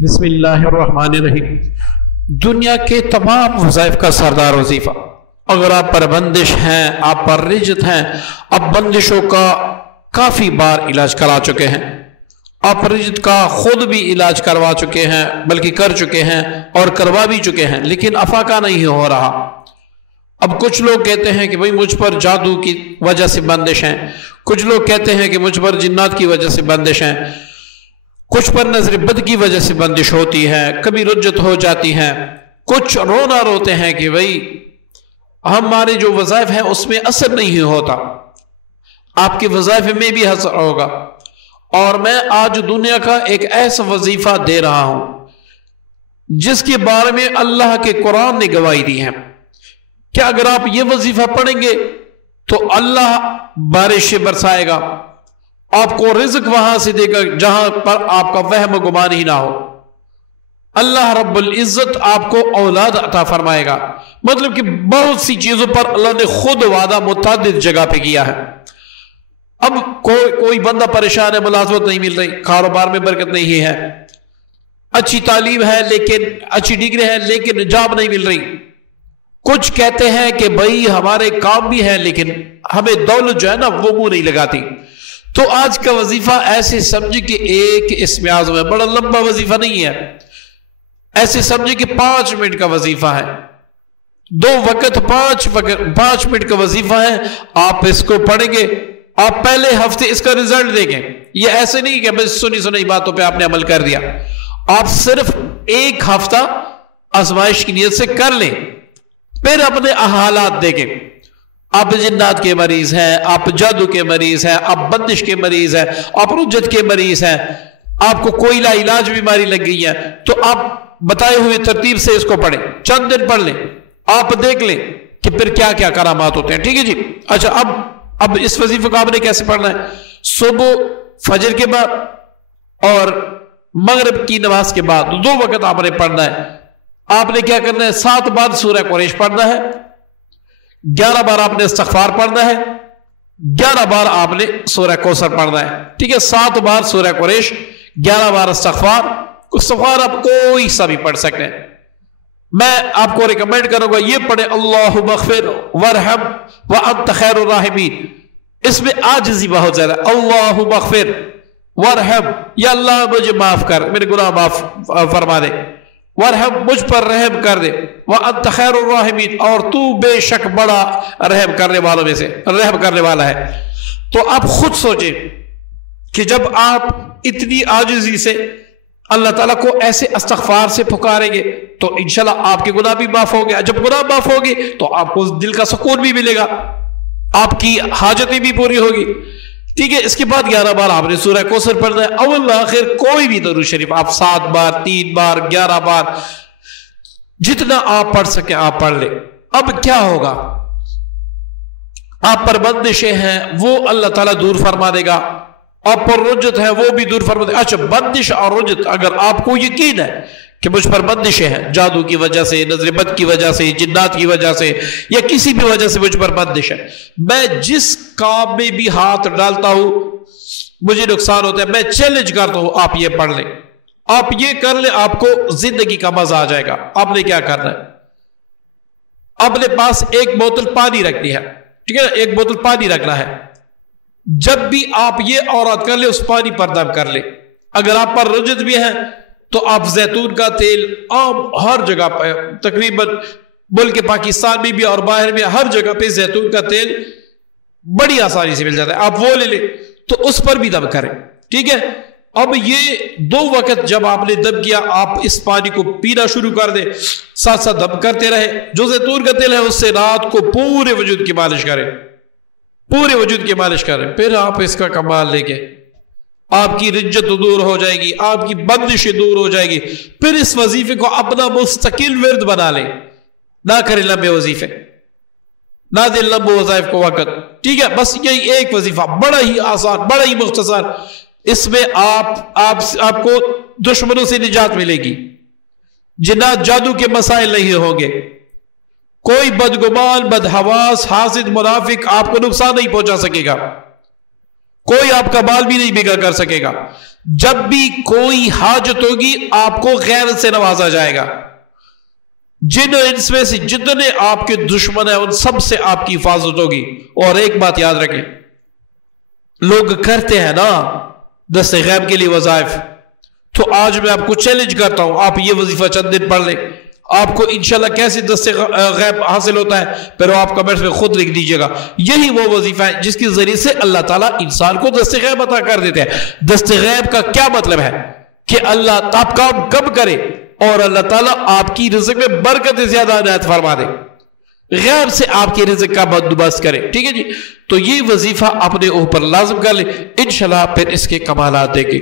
بسم اللہ الرحمن الرحیم۔ دنیا کے تمام وظائف کا سردار وظیفہ، اگر آپ پر بندش ہیں، آپ پر رجت ہیں، اب بندشوں کا کافی بار علاج کرا چکے ہیں، آپ رجت کا خود بھی علاج کروا چکے ہیں، بلکہ کر چکے ہیں اور کروا بھی چکے ہیں، لیکن افاقہ نہیں ہو رہا۔ اب کچھ لوگ کہتے ہیں کہ بھئی مجھ پر جادو کی وجہ سے بندش ہیں، کچھ لوگ کہتے ہیں کہ مجھ پر جنات کی وجہ سے بندش ہیں، کچھ پر نظر بد کی وجہ سے بندش ہوتی ہے، کبھی رجت ہو جاتی ہے، کچھ رونا روتے ہیں کہ بھئی ہمارے جو وظائف ہیں اس میں اثر نہیں ہوتا، آپ کے وظائف میں بھی اثر ہوگا۔ اور میں آج دنیا کا ایک ایسا وظیفہ دے رہا ہوں جس کے بارے میں اللہ کے قرآن نے گواہی دی ہے کہ اگر آپ یہ وظیفہ پڑھیں گے تو اللہ بارش برسائے گا، آپ کو رزق وہاں سے دے گا جہاں پر آپ کا وہم و گمان ہی نہ ہو، اللہ رب العزت آپ کو اولاد عطا فرمائے گا۔ مطلب کہ بہت سی چیزوں پر اللہ نے خود وعدہ متعدد جگہ پہ کیا ہے۔ اب کوئی بندہ پریشان ہے، ملازمت نہیں مل رہی، کاروبار میں برکت نہیں ہے، اچھی تعلیم ہے لیکن اچھی ڈگری ہے لیکن جاب نہیں مل رہی، کچھ کہتے ہیں کہ بھئی ہمارے کام بھی ہے لیکن ہمیں دولت جو ہے نا وہ منہ نہیں لگاتی۔ تو آج کا وظیفہ ایسے سمجھے کہ ایک اسم اعظم ہے، بڑا لمبا وظیفہ نہیں ہے، ایسے سمجھے کہ 5 منٹ کا وظیفہ ہے، 2 وقت 5 منٹ کا وظیفہ ہے۔ آپ اس کو پڑھیں گے، آپ پہلے ہفتے اس کا رزلٹ دیں گے۔ یہ ایسے نہیں کہ بس سنی باتوں پہ آپ نے عمل کر دیا، آپ صرف 1 ہفتہ آزمائش کی نیت سے کر لیں، پھر اپنے حالات دیکھیں۔ آپ جنات کے مریض ہیں، آپ جادو کے مریض ہیں، آپ بندش کے مریض ہیں، آپ رجت کے مریض ہیں، آپ کو کوئی لا علاج بیماری لگ گئی ہے، تو آپ بتائے ہوئے ترتیب سے اس کو پڑھیں، چند دن پڑھ لیں، آپ دیکھ لیں کہ پھر کیا کیا کرامات ہوتے ہیں۔ ٹھیک ہے جی؟ اچھا، اب اس وظیفے کو آپ نے کیسے پڑھنا ہے؟ صبح فجر کے بعد اور مغرب کی نماز کے بعد 2 وقت آپ نے پڑھنا ہے۔ آپ نے کیا کرنا ہے؟ 7 بار سورہ قریش پڑھنا ہے، 11 بار آپ نے استغفار پڑھنا ہے، 11 بار آپ نے سورہ کوثر پڑھنا ہے۔ ٹھیک ہے؟ 7 بار سورہ قریش، 11 بار استغفار آپ کوئی سا بھی پڑھ سکتے ہیں۔ میں آپ کو ریکمینڈ کروں گا یہ پڑھیں، اللہم اغفر وارحم وانت خیر الراحمین۔ اس میں عاجزی بہت زیادہ، اللہم اغفر وارحم، یا اللہ مجھے معاف کر، میرے گناہ معاف فرما دے، وارحم مجھ پر رحم کر دے، وانت خیر الراحمین، اور تو بے شک بڑا رحم کرنے والوں میں سے رحم کرنے والا ہے۔ تو آپ خود سوچیں کہ جب آپ اتنی عاجزی سے اللہ تعالیٰ کو ایسے استغفار سے پکاریں گے تو انشاءاللہ آپ کے گناہ بھی معاف ہوں گے، جب گناہ معاف ہوگی تو آپ کو دل کا سکون بھی ملے گا، آپ کی حاجتیں بھی پوری ہوگی۔ ٹھیک ہے؟ اس کے بعد 11 بار آپ نے سورہ کوثر پڑھنا ہے، اول آخر کوئی بھی درود شریف آپ 7 بار، 3 بار، 11 بار، جتنا آپ پڑھ سکیں آپ پڑھ لیں۔ اب کیا ہوگا؟ آپ پر بندشیں ہیں وہ اللہ تعالیٰ دور فرما دے گا، آپ پر رجت ہے وہ بھی دور فرما دے گا۔ اچھا، بندش اور رجت، اگر آپ کو یقین ہے کہ مجھ پر بندشیں ہیں، جادو کی وجہ سے، نظر بد کی وجہ سے، جنات کی وجہ سے، یا کسی بھی وجہ سے مجھ پر بندش ہے، میں جس کام میں بھی ہاتھ ڈالتا ہوں مجھے نقصان ہوتا ہے، میں چیلنج کرتا ہوں آپ یہ پڑھ لیں، آپ یہ کر لیں، آپ کو زندگی کا مزہ آ جائے گا۔ آپ نے کیا کرنا ہے؟ اپنے پاس 1 بوتل پانی رکھنی ہے، ٹھیک ہے؟ 1 بوتل پانی رکھنا ہے، جب بھی آپ یہ عورت کر لیں اس پانی پر دم کر لیں۔ اگر آپ پر رجت بھی ہے تو آپ زیتون کا تیل عام ہر جگہ پہ، تقریباً ملک پاکستان میں بھی اور باہر میں ہر جگہ پہ زیتون کا تیل بڑی آسانی سے مل جاتا ہے، آپ وہ لے لیں تو اس پر بھی دم کریں۔ ٹھیک ہے؟ اب یہ 2 وقت جب آپ نے دم کیا، آپ اس پانی کو پینا شروع کر دیں، ساتھ ساتھ دم کرتے رہے۔ جو زیتون کا تیل ہے اس سے رات کو پورے وجود کی مالش کریں، پورے وجود کی مالش کریں، پھر آپ اس کا کمال لے کے آپ کی رجت دور ہو جائے گی، آپ کی بندش دور ہو جائے گی۔ پھر اس وظیفے کو اپنا مستقل ورد بنا لیں، نہ کریں لمبے وظیفے، نہ دیں لمبے وظائف کو وقت۔ ٹھیک ہے؟ بس یہی ایک وظیفہ، بڑا ہی آسان، بڑا ہی مختصر، اس میں آپ کو دشمنوں سے نجات ملے گی، جنات جادو کے مسائل نہیں ہوں گے، کوئی بدگمان، بدحواس، حاسد، منافق آپ کو نقصان نہیں پہنچا سکے گا، کوئی آپ کا مال بھی نہیں بگا کر سکے گا۔ جب بھی کوئی حاجت ہوگی آپ کو غیر سے نوازا جائے گا. جن اور انس میں سے جتنے آپ کے دشمن ہیں ان سب سے آپ کی حفاظت ہوگی. اور ایک بات یاد رکھیں، لوگ کرتے ہیں نا دست غیب کے لیے وظائف، تو آج میں آپ کو چیلنج کرتا ہوں، آپ یہ وظیفہ چند دن پڑھ لیں، آپ کو انشاءاللہ کیسے دست غیب حاصل ہوتا ہے پھر آپ کمنٹس میں خود لکھ دیجئے گا. یہی وہ وظیفہ ہے جس کے ذریعے سے اللہ تعالیٰ انسان کو دست غیب عطا کر دیتے ہیں. دست غیب کا کیا مطلب ہے کہ اللہ آپ کام کم کرے اور اللہ تعالیٰ آپ کی رزق میں برکت زیادہ عنایت فرما دے، غیب سے آپ کے رزق کا بندوبست کرے. ٹھیک ہے جی، تو یہ وظیفہ اپنے اوپر لازم کر لیں، انشاءاللہ پھر اس کے کمالات دیکھیں.